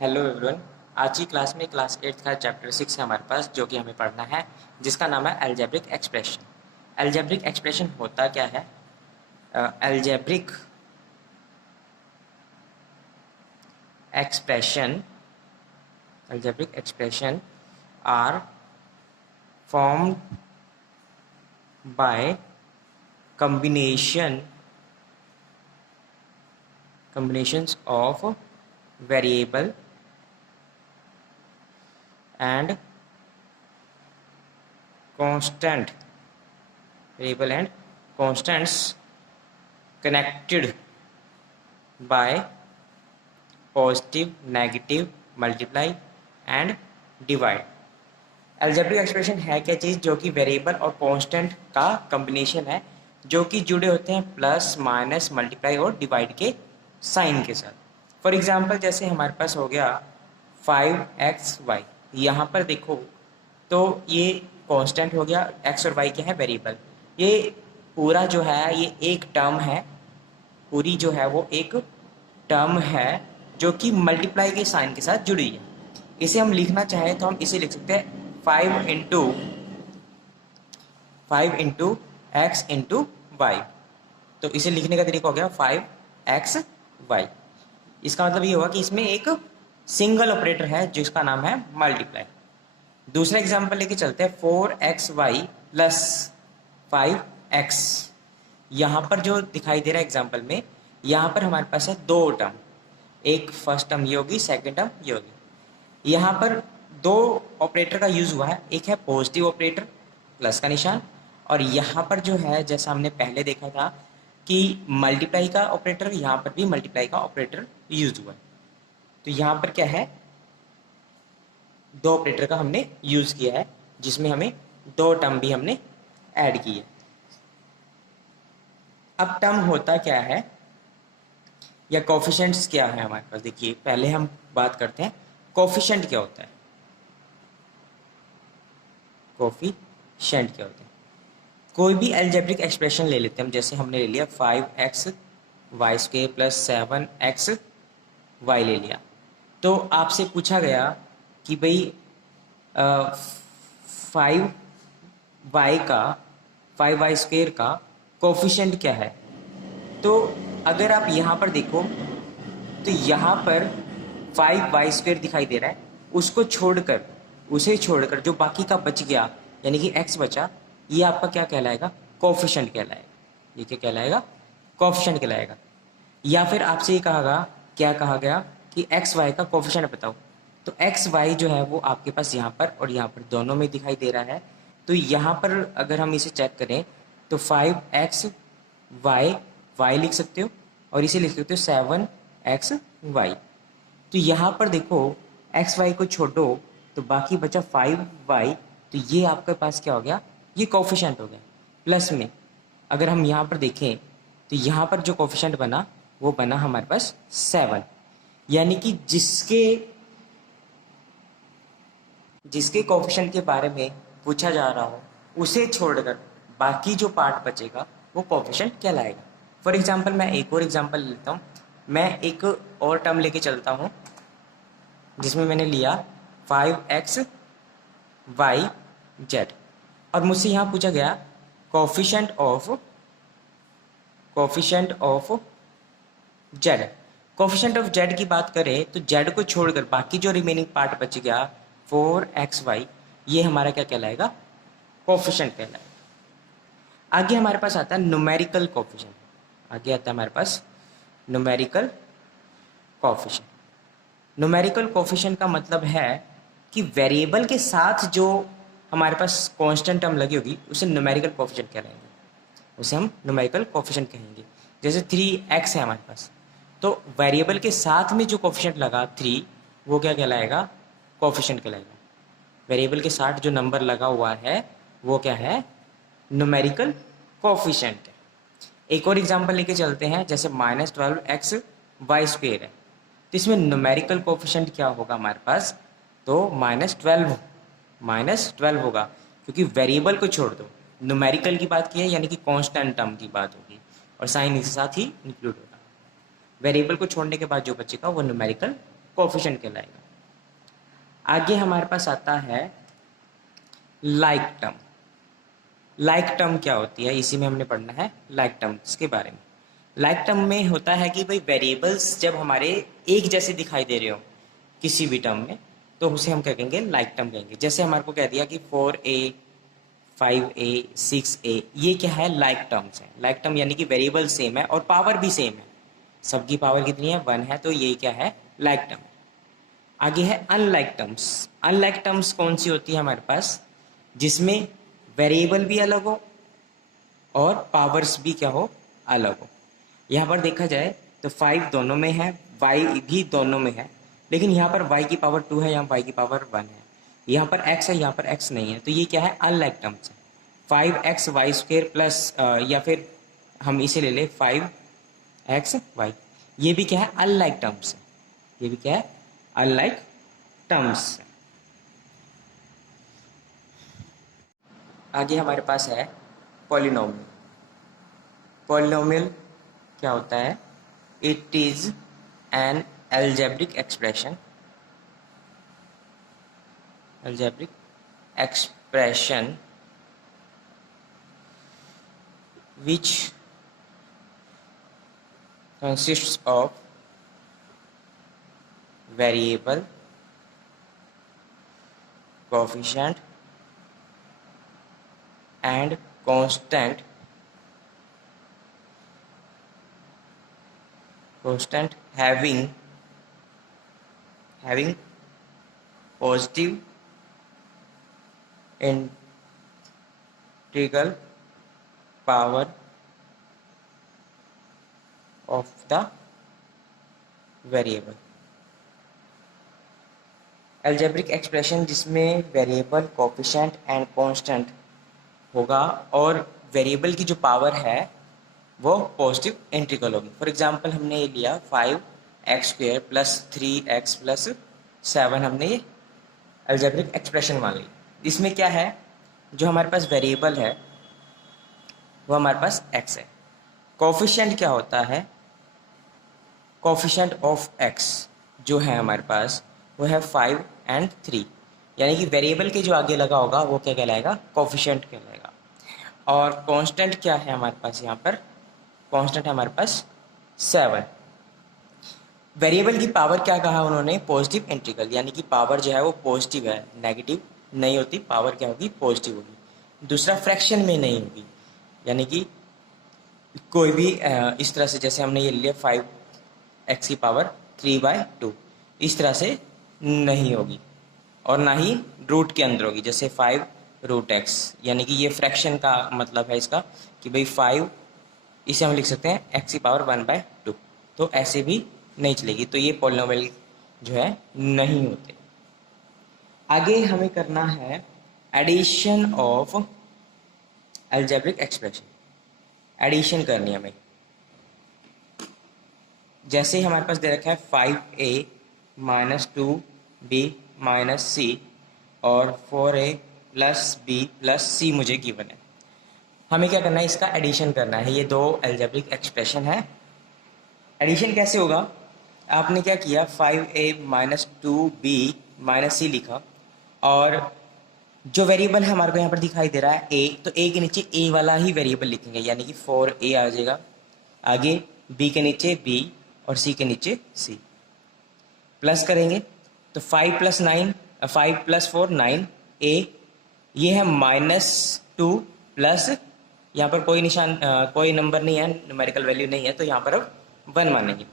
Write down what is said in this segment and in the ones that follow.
Hello everyone. आज की class में क्लास 8 का चैप्टर 6 है हमारे पास, जो कि हमें पढ़ना है, जिसका नाम है अलजेब्रिक एक्सप्रेशन। अलजेब्रिक एक्सप्रेशन होता क्या है? Algebraic expression algebraic expression are formed by combinations of variable and constant variable and constants connected by positive, negative, multiply and divide। Algebraic expression है क्या चीज़? जो कि वेरिएबल और कांस्टेंट का कॉम्बिनेशन है, जो कि जुड़े होते हैं प्लस, माइनस, मल्टीप्लाई और डिवाइड के साइन के साथ। फॉर एग्जांपल जैसे हमारे पास हो गया 5xy, यहाँ पर देखो तो ये कांस्टेंट हो गया, x और y क्या है? वेरिएबल। ये पूरा जो है ये एक टर्म है, पूरी जो है वो एक टर्म है जो कि मल्टीप्लाई के साइन के साथ जुड़ी है। इसे हम लिखना चाहें तो हम इसे लिख सकते हैं 5 इंटू एक्स इंटू वाई। तो इसे लिखने का तरीका हो गया 5xy। इसका मतलब ये होगा कि इसमें एक सिंगल ऑपरेटर है जिसका नाम है मल्टीप्लाई। दूसरा एग्जांपल लेके चलते हैं 4xy प्लस 5x। यहाँ पर जो दिखाई दे रहा है एग्जांपल में, यहाँ पर हमारे पास है दो टर्म, एक फर्स्ट टर्म ये होगी, सेकेंड टर्म ये होगी। यहाँ पर दो ऑपरेटर का यूज हुआ है, एक है पॉजिटिव ऑपरेटर प्लस का निशान, और यहाँ पर जो है जैसा हमने पहले देखा था कि मल्टीप्लाई का ऑपरेटर, यहाँ पर भी मल्टीप्लाई का ऑपरेटर यूज हुआ है। तो यहाँ पर क्या है, दो ऑपरेटर का हमने यूज किया है, जिसमें हमें दो टर्म भी हमने ऐड की है। अब टर्म होता क्या है या कोफिशिएंट्स क्या है हमारे पास? देखिए पहले हम बात करते हैं कोफिशिएंट क्या होता है। कोफिशिएंट क्या होता है? कोई भी अलजेब्रिक एक्सप्रेशन ले लेते हैं हम, जैसे हमने ले लिया 5xy² प्लस 7xy ले लिया। तो आपसे पूछा गया कि भाई 5y² का कोफिशिएंट क्या है। तो अगर आप यहाँ पर देखो तो यहाँ पर 5y² दिखाई दे रहा है, उसे छोड़कर जो बाकी का बच गया यानी कि x बचा, ये आपका क्या कहलाएगा? कोफिशिएंट कहलाएगा। ये क्या कहलाएगा? कोफिशिएंट कहलाएगा। या फिर आपसे ये क्या कहा गया कि एक्स वाई का कोफिशिएंट बताओ। तो एक्स वाई जो है वो आपके पास यहाँ पर और यहाँ पर दोनों में दिखाई दे रहा है। तो यहाँ पर अगर हम इसे चेक करें तो 5xy लिख सकते हो और इसे लिख सकते हो 7xy। तो यहाँ पर देखो एक्स वाई को छोड़ो तो बाकी बचा 5y। तो ये आपके पास क्या हो गया? ये कोफिशिएंट हो गया। प्लस में अगर हम यहाँ पर देखें तो यहाँ पर जो कोफिशिएंट बना वो बना हमारे पास 7, यानी कि जिसके कोफिशिएंट के बारे में पूछा जा रहा हो उसे छोड़कर बाकी जो पार्ट बचेगा वो कोफिशिएंट कहलाएगा। फॉर एग्जांपल मैं एक और एग्जांपल लेता हूँ। मैं एक और टर्म लेके चलता हूँ जिसमें मैंने लिया 5xyz, और मुझसे यहाँ पूछा गया coefficient of z। Coefficient of z की बात करें तो z को छोड़कर बाकी जो रिमेनिंग पार्ट बच गया 4xy, ये हमारा क्या कहलाएगा? कोफिशिएंट कहलाएगा। आगे हमारे पास आता है न्यूमेरिकल कोफिशिएंट। आगे आता है हमारे पास न्यूमेरिकल कोफिशिएंट। न्यूमेरिकल कोफिशिएंट का मतलब है कि वेरिएबल के साथ जो हमारे पास कांस्टेंट टर्म लगी होगी उसे न्यूमेरिकल कोफिशिएंट कहेंगे, उसे हम न्यूमेरिकल कोफिशिएंट कहेंगे। जैसे 3x है हमारे पास, तो वेरिएबल के साथ में जो कोफिशिएंट लगा 3, वो क्या कहलाएगा? कोफिशिएंट कहलाएगा। वेरिएबल के साथ जो नंबर लगा हुआ है वो क्या है? न्यूमेरिकल कोफिशिएंट है। एक और एग्जांपल लेके चलते हैं, जैसे -12xy² है, तो इसमें न्यूमेरिकल कोफिशिएंट क्या होगा हमारे पास? तो -12 होगा, क्योंकि वेरिएबल को छोड़ दो, न्यूमेरिकल की बात की है यानी कि कांस्टेंट टर्म की बात होगी और साइन इसके साथ ही इंक्लूड होगा। वेरिएबल को छोड़ने के बाद जो बचेगा वो न्यूमेरिकल कोफिशिएंट कहलाएगा। आगे हमारे पास आता है लाइक टर्म। लाइक टर्म क्या होती है, इसी में हमने पढ़ना है लाइक टर्म्स के बारे में। लाइक टर्म में होता है कि भाई वेरिएबल्स जब हमारे एक जैसे दिखाई दे रहे हो किसी भी टर्म में, तो उसे हम क्या कहेंगे, लाइक टर्म कहेंगे। जैसे हमारे को कह दिया कि 4a 5a 6a, ये क्या है, लाइक टर्म्स है। लाइक टर्म यानी कि वेरिएबल सेम है और पावर भी सेम है, सबकी पावर कितनी है, 1 है, तो ये क्या है, लाइक टर्म। आगे है अनलाइक टर्म्स। अनलाइक टर्म्स कौन सी होती है हमारे पास, जिसमें वेरिएबल भी अलग हो और पावर्स भी क्या हो, अलग हो। यहाँ पर देखा जाए तो 5 दोनों में है, y भी दोनों में है, लेकिन यहाँ पर y की पावर 2 है, यहाँ y की पावर 1 है। यहाँ पर x है, यहाँ पर x नहीं है, तो ये क्या है, अनलाइक टर्म्स है। 5x वाई स्क्वेयर प्लस, या फिर हम इसे ले ले 5x y, ये भी क्या है, अनलाइक टर्म्स है। ये भी क्या है, अनलाइक टर्म्स है। आगे हमारे पास है पॉलिनोमियल। पॉलिनोमियल क्या होता है, it is an algebraic expression which consists of variable, coefficient and constant having positive integral power of the variable। Algebraic expression जिसमें वेरिएबल, कोफिशिएंट एंड कांस्टेंट होगा और वेरिएबल की जो पावर है वो पॉजिटिव इंटीग्रल होगी। फॉर एग्जांपल हमने ये लिया 5x² प्लस 3x प्लस 7, हमने ये एल्जेब्रिक एक्सप्रेशन मान ली। इसमें क्या है, जो हमारे पास वेरिएबल है वो हमारे पास x है। कोफिशिएंट क्या होता है, कोफिशिएंट ऑफ x जो है हमारे पास वो है 5 और 3, यानी कि वेरिएबल के जो आगे लगा होगा वो क्या कहलाएगा, कोफिशिएंट कहलाएगा। और कांस्टेंट क्या है हमारे पास, यहाँ पर कांस्टेंट है हमारे पास 7। वेरिएबल की पावर क्या कहा उन्होंने, पॉजिटिव इंटीग्रल, यानी कि पावर जो है वो पॉजिटिव है, नेगेटिव नहीं होती, पावर क्या होगी, पॉजिटिव होगी। दूसरा फ्रैक्शन में नहीं होगी, यानी कि कोई भी इस तरह से, जैसे हमने ये लिया 5x की पावर 3/2, इस तरह से नहीं होगी। और ना ही रूट के अंदर होगी, जैसे 5√x, यानी कि ये फ्रैक्शन का मतलब है इसका कि भाई 5, इसे हम लिख सकते हैं x की पावर 1/2, तो ऐसे भी नहीं चलेगी। तो ये पॉलिनोमियल जो है नहीं होते। आगे हमें करना है addition of algebraic expression. Addition करनी है हमें। जैसे हमारे पास दे रखा है 5a माइनस 2b माइनस सी और 4a प्लस b प्लस सी मुझे गिवन है। हमें क्या करना है, इसका एडिशन करना है। ये दो एल्जेब्रिक एक्सप्रेशन है। एडिशन कैसे होगा, आपने क्या किया, 5a माइनस 2b माइनस सी लिखा, और जो वेरिएबल है हमारे को यहाँ पर दिखाई दे रहा है a, तो a के नीचे a वाला ही वेरिएबल लिखेंगे, यानी कि 4a आ जाएगा। आगे b के नीचे b और c के नीचे c। प्लस करेंगे तो 5 प्लस 9, 5 प्लस 4 9a, ये है -2 प्लस, यहाँ पर कोई निशान कोई नंबर नहीं है, न्यूमेरिकल वैल्यू नहीं है, तो यहाँ पर अब 1 मानेंगे।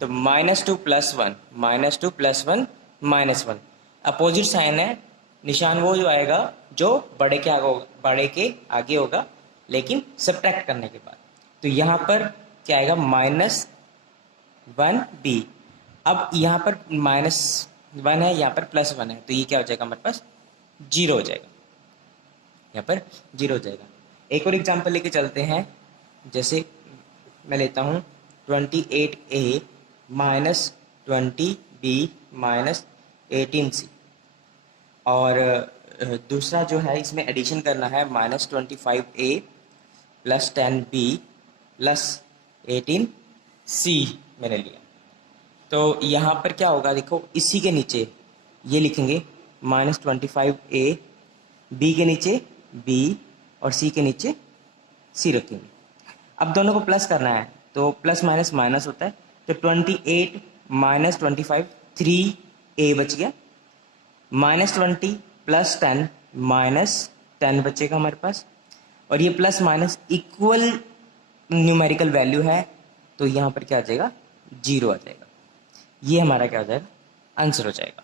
तो -2 प्लस 1, -2 प्लस 1 -1। अपोजिट साइन है, निशान वो जो आएगा जो बड़े के आगे होगा, बड़े के आगे होगा, लेकिन सब्ट्रैक्ट करने के बाद। तो यहाँ पर क्या आएगा, -1b। अब यहाँ पर -1 है, यहाँ पर +1 है, तो ये क्या हो जाएगा हमारे पास, 0 हो जाएगा। यहाँ पर 0 हो जाएगा। एक और एग्जांपल लेके चलते हैं। जैसे मैं लेता हूँ 28a minus 20b minus 18c, और दूसरा जो है इसमें एडिशन करना है, -25a plus 10b plus 18c मैंने लिया। तो यहाँ पर क्या होगा, देखो इसी के नीचे ये लिखेंगे -25a, बी के नीचे b और c के नीचे c रखेंगे। अब दोनों को प्लस करना है तो प्लस माइनस माइनस होता है, तो 28 - 25 3a बच गया, -20 + 10 -10 बचेगा हमारे पास, और ये plus minus equal numerical value है, तो यहाँ पर क्या आ जाएगा, 0 आ जाएगा। ये हमारा क्या हो जाएगा, आंसर हो जाएगा।